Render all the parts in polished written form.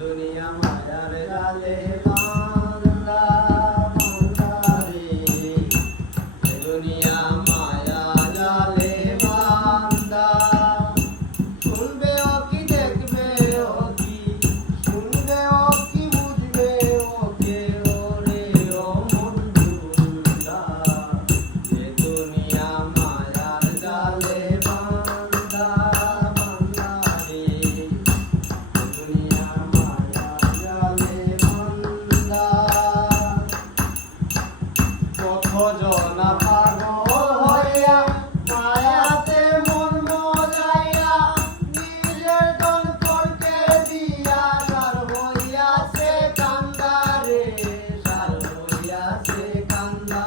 দুনিয়া মায়ার জালে বান্দা বান্দা রে, দুনিয়া মায়া জালে বান্দা। শুনবে ও কি দেখবে ও কি, শুনবে ও কি বুঝবে ও কে ওরে ও মন্দুদা, এ দুনিয়া মায়ার জালে বান্দা বান্দা রে, দুনিয়া মায়ার জালে বান্দা। কতজনা পাগল হইয়া মায়াতে মন মজাইয়া, নিজের দল করতে দিয়া সার হইয়াছে কান্দা রে, সার হইয়াছে কান্দা।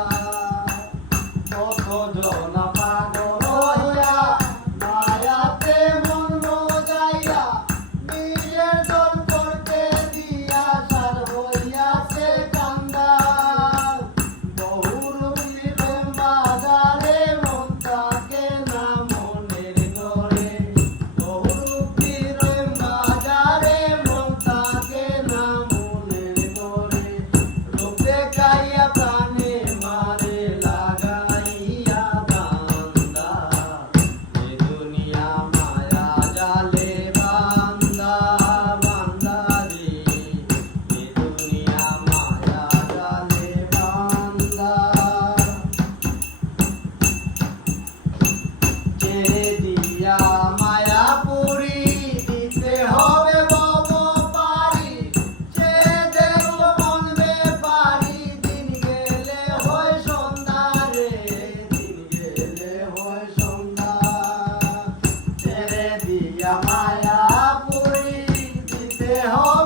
কতজনা পাগল হইয়া মায়াতে মন মজাইয়া, নিজের দল করতে দিয়া সার হইয়াছে কান্দা। বহুর প্রেম বাজারে মন থাকে না মনের ঘরে, বহুর প্রেম বাজারে মন থাকে না মনের ঘরে। লোক দেখাইয়া প্রাণে মারে লাগাইয়া বান্দা, এ দুনিয়া মায়া জালে বান্দা বান্দা রে, এ দুনিয়া মায়া জালে বান্দা। ছেড়ে দিয়া মায়াপুরী দিতে হবে ভব পারি, সে দেখব মন বেপারি, দিন গেলে হয় সন্ধ্যা রে, দিন গেলে হয় সন্ধ্যা। ছেড়ে দিয়া মায়াপুরী দিতে হবে